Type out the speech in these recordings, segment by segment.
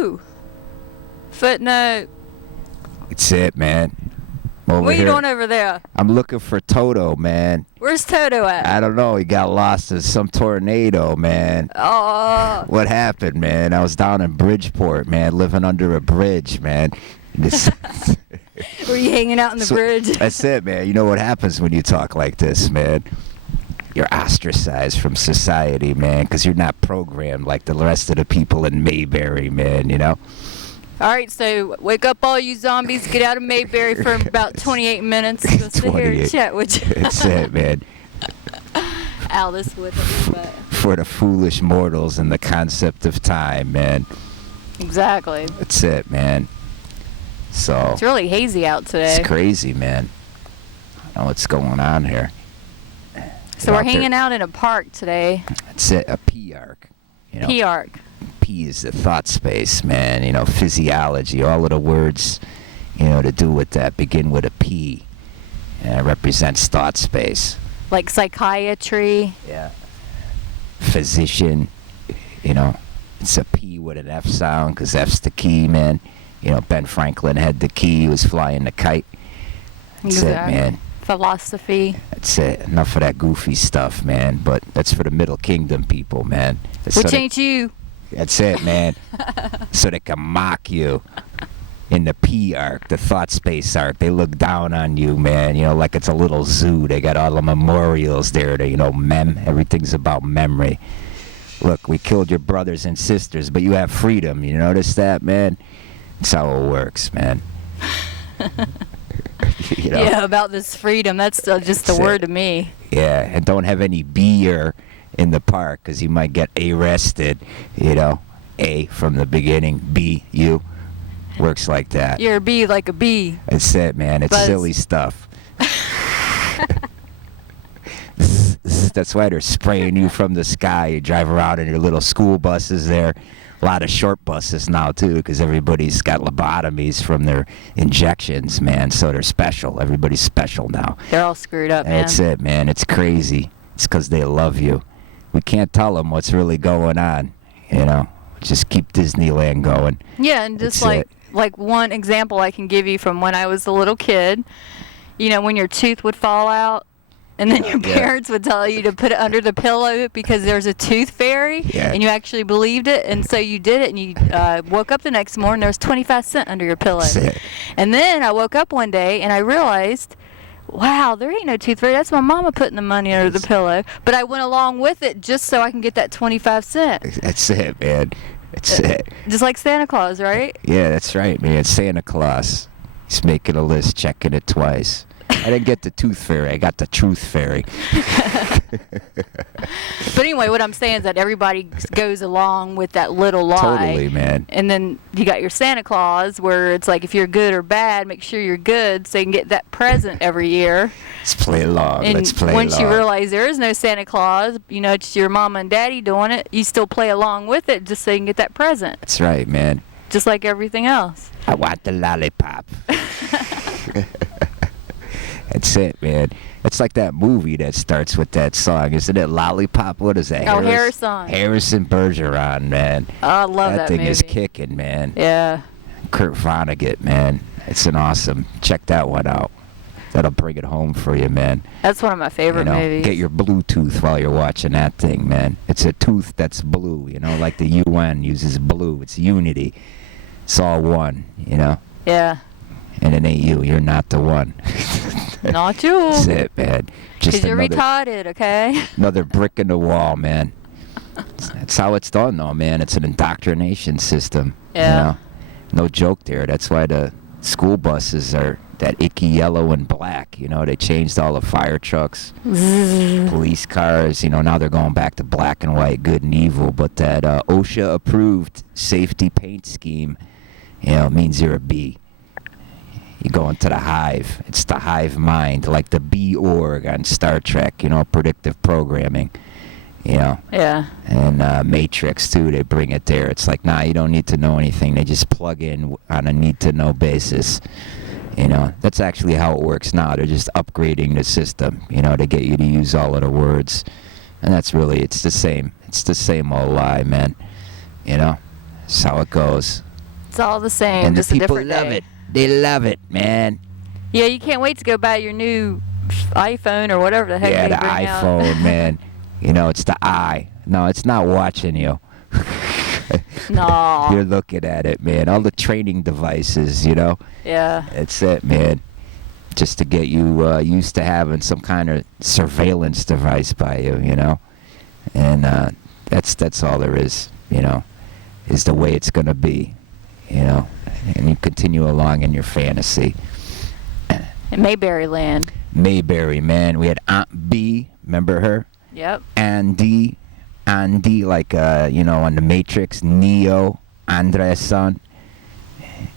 Ooh. Footnote. It's it, man. Over What are you here. doing over there? I'm looking for Toto, man. Where's Toto at? I don't know. He got lost in some tornado, man. Oh. What happened, man? I was down in Bridgeport, man, living under a bridge, man. Were you hanging out in the bridge? That's it, man. You know what happens when you talk like this, man? You're ostracized from society, man, because you're not programmed like the rest of the people in Mayberry, man, you know? All right, so wake up all you zombies. Get out of Mayberry for about 28 minutes. Go sit here and chat with you. That's it, man. Alice with it, but... For the foolish mortals and the concept of time, man. Exactly. That's it, man. So... It's really hazy out today. It's crazy, man. I don't know what's going on here. So we're hanging out in a park today. That's it, a P-arc. You know? P-arc. P is the thought space, man. You know, physiology, all of the words, you know, to do with that begin with a P. And it represents thought space. Like psychiatry. Yeah. Physician, you know, it's a P with an F sound because F's the key, man. You know, Ben Franklin had the key. He was flying the kite. That's Exactly. it, man. Philosophy. That's it. Enough of that goofy stuff, man. But that's for the Middle Kingdom people, man. Which ain't you. That's it, man. So they can mock you in the P arc, the thought space arc. They look down on you, man. You know, like it's a little zoo. They got all the memorials there to, you know, everything's about memory. Look, we killed your brothers and sisters, but you have freedom. You notice that, man? That's how it works, man. You know? Yeah, about this freedom. That's just a word to me. Yeah, and don't have any beer in the park because you might get arrested, you know. A from the beginning, B, you. Works like that. You're a bee like a bee. That's it, man. It's silly stuff. That's why they're spraying you from the sky. You drive around in your little school buses there. A lot of short buses now, too, because everybody's got lobotomies from their injections, man. So they're special. Everybody's special now. They're all screwed up, man. That's it, man. It's crazy. It's because they love you. We can't tell them what's really going on, you know. Just keep Disneyland going. Yeah, and just That's like one example I can give you from when I was a little kid, you know, when your tooth would fall out, and then your parents would tell you to put it under the pillow because there's a tooth fairy, and you actually believed it, and so you did it, and you woke up the next morning, there was 25 cents under your pillow. And then I woke up one day, and I realized, wow, there ain't no tooth fairy. That's my mama putting the money under the pillow. But I went along with it just so I can get that 25 cents. That's it, man. That's it. Just like Santa Claus, right? Yeah, that's right, man. Santa Claus. He's making a list, checking it twice. I didn't get the tooth fairy. I got the truth fairy. But anyway, what I'm saying is that everybody goes along with that little lie. Totally, man. And then you got your Santa Claus, where it's like if you're good or bad, make sure you're good so you can get that present every year. Let's play along. And Let's play once along. you realize there is no Santa Claus, you know, it's your mama and daddy doing it, you still play along with it just so you can get that present. That's right, man. Just like everything else. I want the lollipop. That's it, man. It's like that movie that starts with that song. Isn't it Lollipop? What is that? Oh, Harrison. Harrison Bergeron, man. Oh, I love that thing movie. is kicking, man. Yeah. Kurt Vonnegut, man. It's an awesome. Check that one out. That'll bring it home for you, man. That's one of my favorite movies. Get your Bluetooth while you're watching that thing, man. It's a tooth that's blue, you know, like the UN uses blue. It's unity. It's all one, you know. Yeah. And it ain't you. You're not the one. Not you. That's it, man. Because you're retarded, okay? Another brick in the wall, man. That's how it's done, though, man. It's an indoctrination system. Yeah. You know? No joke there. That's why the school buses are that icky yellow and black. You know, they changed all the fire trucks, police cars. You know, now they're going back to black and white, good and evil. But that OSHA-approved safety paint scheme, you know, means you're a bee. You go into the hive. It's the hive mind, like the bee org on Star Trek, you know, predictive programming, you know. Yeah. And Matrix, too, they bring it there. It's like, nah, you don't need to know anything. They just plug in on a need-to-know basis. You know, that's actually how it works now. They're just upgrading the system, you know, to get you to use all of the words. And that's really, it's the same. It's the same old lie, man. You know, that's how it goes. It's all the same, And the just a people different love day. it. They love it, man. Yeah, you can't wait to go buy your new iPhone or whatever the heck Yeah, they the bring iPhone, out. man. You know, it's the eye. No, it's not watching you. No. You're looking at it, man. All the training devices, you know. Yeah. That's it, man. Just to get you used to having some kind of surveillance device by you, you know. And that's all there is, you know, is the way it's going to be, you know. And you continue along in your fantasy. In Mayberry Land. Mayberry, man. We had Aunt B, remember her? Yep. Andy, like, you know, on The Matrix, Neo, Andre's son,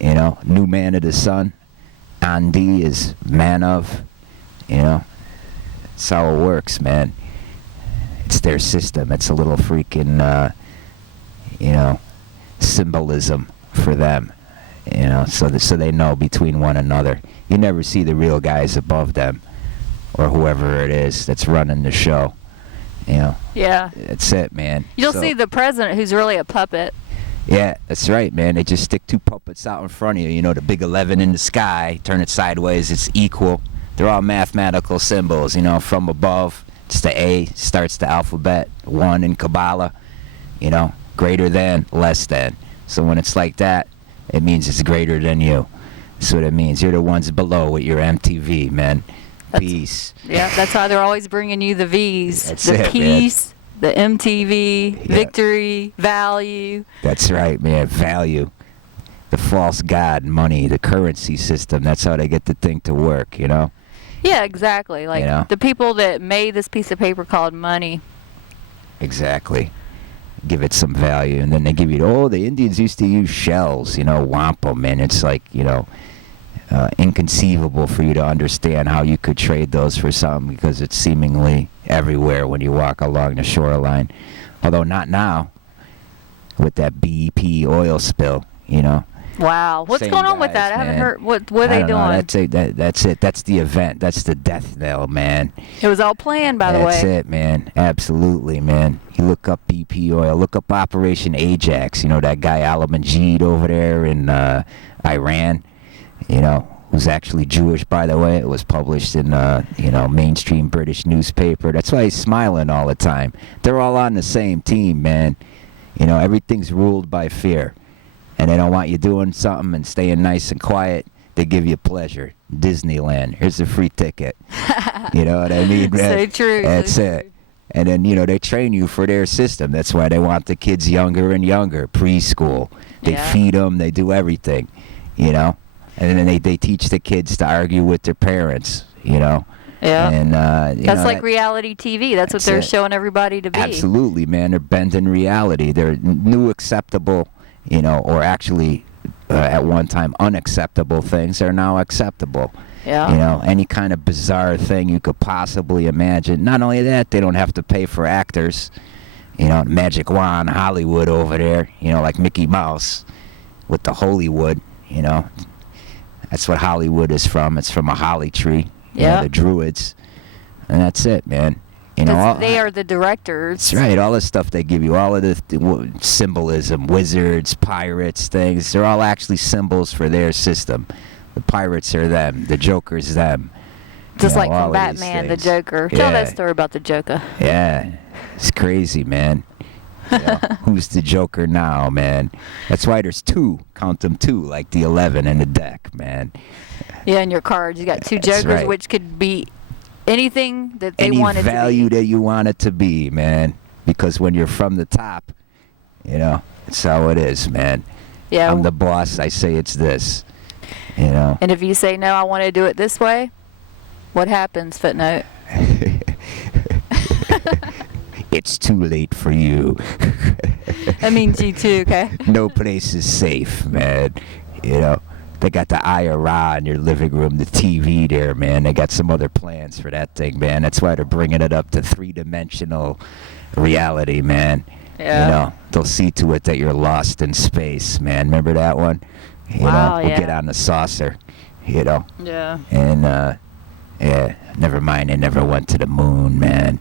you know, new man of the sun. Andy is man of, you know. That's how it works, man. It's their system. It's a little freaking, you know, symbolism for them, you know, so they know between one another. You never see the real guys above them or whoever it is that's running the show, you know. Yeah. That's it, man. You'll So- see the president who's really a puppet. Yeah, that's right, man. They just stick two puppets out in front of you. You know, the big 11 in the sky, turn it sideways, it's equal. They're all mathematical symbols, you know, from above. It's the A, starts the alphabet, 1 in Kabbalah, you know, greater than, less than. So when it's like that, it means it's greater than you. That's what it means. You're the ones below with your MTV, man. Peace. Yeah, that's why they're always bringing you the V's. That's the it, man. peace, the MTV, Yeah. victory, value. That's right, man. Value. The false god, money, the currency system. That's how they get the thing to work, you know? Yeah, exactly. Like You know? the people that made this piece of paper called money. Exactly. Give it some value. And then they give you, oh, the Indians used to use shells, you know, wampum. And it's like, you know, inconceivable for you to understand how you could trade those for something because it's seemingly everywhere when you walk along the shoreline. Although not now with that BP oil spill, you know. Wow. What's Same going on with guys, that? I haven't man. heard. What are I they don't know. doing? That's it. That's the event. That's the death knell, man. It was all planned, by the way. That's it, man. Absolutely, man. You look up BP oil. Look up Operation Ajax. You know, that guy Al-Majid over there in Iran, you know, who's actually Jewish, by the way. It was published in, you know, mainstream British newspaper. That's why he's smiling all the time. They're all on the same team, man. You know, everything's ruled by fear. And they don't want you doing something and staying nice and quiet. They give you pleasure. Disneyland. Here's a free ticket. You know what I mean, man? So true. That's so it. true. And then, you know, they train you for their system. That's why they want the kids younger and younger, preschool. They Yeah. feed them. They do everything, you know. And then they teach the kids to argue with their parents, you know. Yeah. And, you That's know, like reality TV. That's what that's they're it. showing everybody to be. Absolutely, man. They're bending reality. They're new acceptable, you know, or actually at one time unacceptable things are now acceptable. Yeah. You know, any kind of bizarre thing you could possibly imagine. Not only that, they don't have to pay for actors. You know, magic wand, Hollywood over there, you know, like Mickey Mouse with the Holywood, you know. That's what Hollywood is from. It's from a holly tree. You know, Yeah. the Druids. And that's it, man. You know, Because they are the directors. that's right. All the stuff they give you, all of the symbolism, wizards, pirates, things, they're all actually symbols for their system. The pirates are them. The Joker's them. Just You know, like all from of these Batman, the things. Joker. Tell that Yeah. story about the Joker. Yeah. It's crazy, man. You know, who's the Joker now, man? That's why there's two. Count them two, like the 11 in the deck, man. Yeah, in your cards, you got two That's Jokers, right. which could be anything that they Any wanted value to be. that you want it to be, man. Because when you're from the top, you know, that's how it is, man. Yeah. I'm the boss. I say it's this. You know. And if you say no, I want to do it this way, what happens? Footnote. It's too late for you. That means you too, okay? No place is safe, man. You know, they got the IRA in your living room, the TV there, man. They got some other plans for that thing, man. That's why they're bringing it up to three-dimensional reality, man. Yeah. You know, they'll see to it that you're lost in space, man. Remember that one? You Wow, know, we'll yeah. get on the saucer, you know. Yeah. And, yeah, never mind, they never went to the moon, man.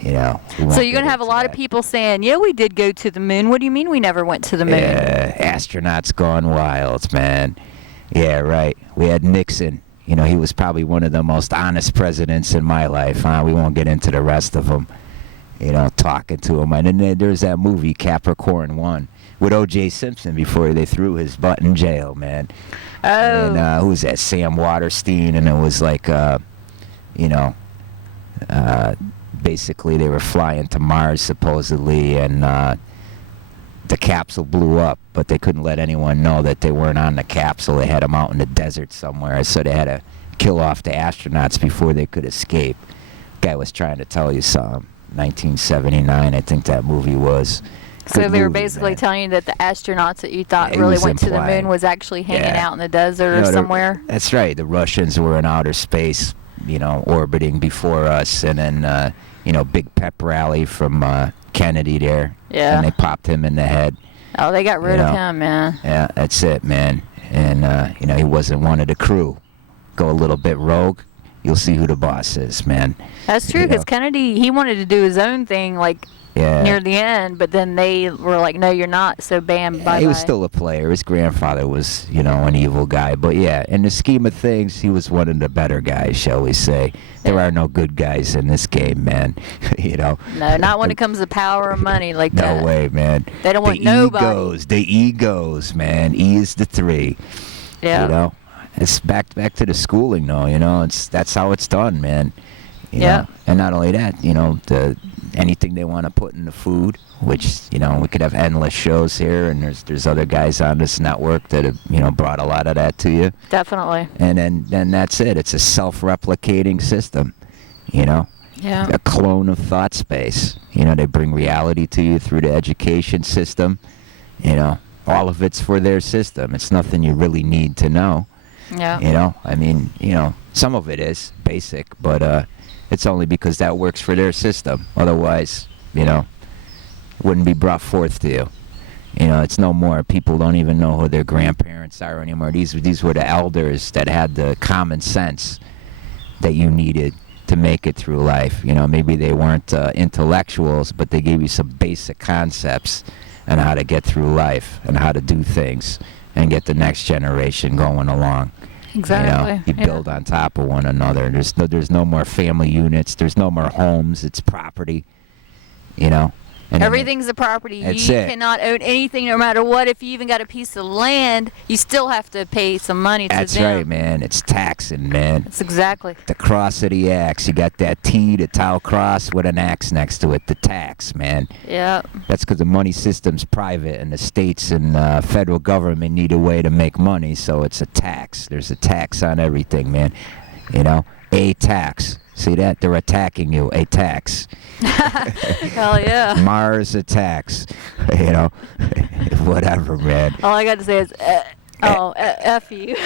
You know. So you're going to have a lot of people saying, yeah, we did go to the moon. What do you mean we never went to the moon? Yeah, astronauts gone wild, man. Yeah, right. We had Nixon. You know, he was probably one of the most honest presidents in my life. We won't get into the rest of them. You know, talking to him. And then there's that movie, Capricorn 1, with O.J. Simpson before they threw his butt in jail, man. Oh. And who was that? Sam Waterstein. And it was like, you know, basically they were flying to Mars, supposedly, and the capsule blew up, but they couldn't let anyone know that they weren't on the capsule. They had them out in the desert somewhere, so they had to kill off the astronauts before they could escape. Guy was trying to tell you something. 1979, I think that movie was. So Good they were movie, basically man. telling you that the astronauts that you thought It really was went to the implying. moon was actually hanging Yeah. out in the desert or No, somewhere? That's right. The Russians were in outer space, you know, orbiting before us, and then, you know, big pep rally from Kennedy there. Yeah. And they popped him in the head. Oh, they got rid You of know. him, man. Yeah, that's it, man. And, you know, he wasn't one of the crew. Go a little bit rogue, you'll see who the boss is, man. That's true, You because know. Kennedy, he wanted to do his own thing, like, Yeah. near the end, but then they were like, no, you're not, so bam, bye-bye. He was still a player. His grandfather was, you know, an evil guy. But, yeah, in the scheme of things, he was one of the better guys, shall we say. There Yeah. are no good guys in this game, man. You know. No, not when it comes to power or money like that. No way, man. They don't want the nobody. The egos, man. E is the 3. Yeah. You know. It's back to the schooling, though. You know, that's how it's done, man. You Yeah. know? And not only that, you know, anything they want to put in the food, which, you know, we could have endless shows here, and there's other guys on this network that have, you know, brought a lot of that to you. Definitely. And then that's it. It's a self-replicating system, you know. Yeah. A clone of thought space. You know, they bring reality to you through the education system. You know, all of it's for their system. It's nothing you really need to know. Yeah. You know, I mean, you know, some of it is basic, but it's only because that works for their system. Otherwise, you know, it wouldn't be brought forth to you. You know, it's no more. People don't even know who their grandparents are anymore. These were the elders that had the common sense that you needed to make it through life. You know, maybe they weren't intellectuals, but they gave you some basic concepts on how to get through life and how to do things and get the next generation going along. Exactly. You know, you Yeah. build on top of one another. There's no more family units. There's no more homes. It's property. You know. And then Everything's a property. That's You it. cannot own anything, no matter what. If you even got a piece of land, you still have to pay some money to That's them. right, man. It's taxing, man. That's exactly. The cross of the axe. You got that T, the tau cross with an axe next to it. The tax, man. Yeah. That's because the money system's private, and the states and federal government need a way to make money, so it's a tax. There's a tax on everything, man. You know, a tax. See that? They're attacking you. A tax. Hell yeah. Mars attacks. You know, whatever, man. All I got to say is, F you.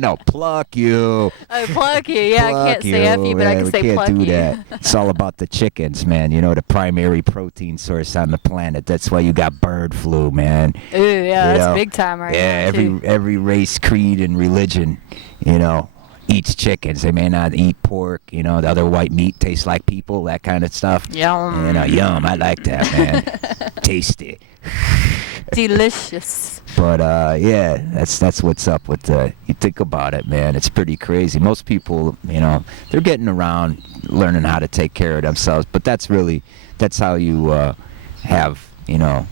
No, pluck you. Oh, pluck you. Yeah, I can't say F you, but I man. can We say can't pluck do you. that. It's all about the chickens, man. You know, the primary protein source on the planet. That's why you got bird flu, man. Ooh, yeah, You that's know? big time right Yeah, now, too. every race, creed, and religion, you know, eats chickens. They may not eat pork. You know, the other white meat tastes like people. That kind of stuff. Yum. You know, yum. I like that, man. Tasty. Delicious. But yeah, that's what's up with you think about it, man. It's pretty crazy. Most people, you know, they're getting around learning how to take care of themselves, but that's how you have, you know,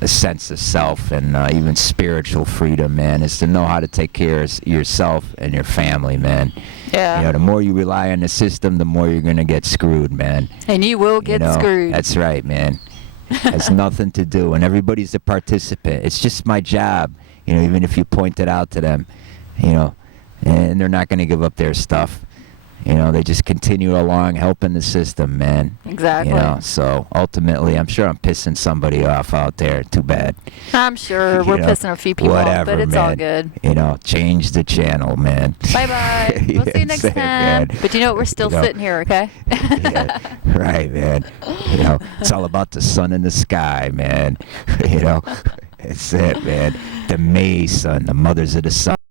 a sense of self and even spiritual freedom, man, is to know how to take care of yourself and your family, man. Yeah. You know, the more you rely on the system, the more you're gonna get screwed, man. And you will get You know, screwed. That's right, man. Has nothing to do, and everybody's a participant. It's just my job, you know, even if you point it out to them, you know, and they're not going to give up their stuff. You know, they just continue along helping the system, man. Exactly. You know, so ultimately, I'm sure I'm pissing somebody off out there. Too bad. I'm sure we're You know, pissing a few people off, whatever, but it's man. all good. You know, change the channel, man. Bye-bye. We'll see you next Yes, time. man. But you know what? We're still You know. sitting here, okay? Yeah, right, man. You know, it's all about the sun in the sky, man. You know, it's it, man. The May sun, the mothers of the sun.